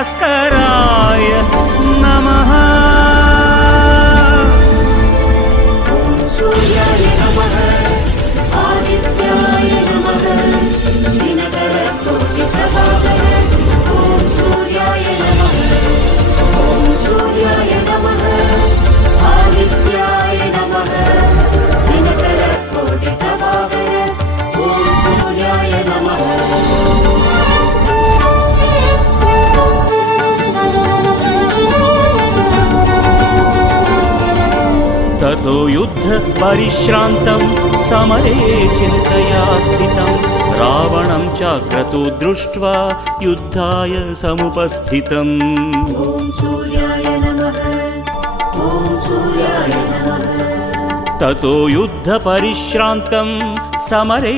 भास्कराय नमः। सूर्याय नमः आदित्याय नमः दिनकरकोटिप्रभाकर ॐ सूर्याय नमः ॐ सूर्याय नमः आदित्याय नमः दिनकरकोटिप्रभाकर ॐ सूर्याय नमः। ततो युद्ध परिश्रान्तं समरे चिन्तया स्थितं रावणं चाक्रतो दृष्ट्वा युद्धाय समुपस्थितम्। ॐ सूर्याय नमः ॐ सूर्याय नमः। ततो युद्ध परिश्रान्तं समरे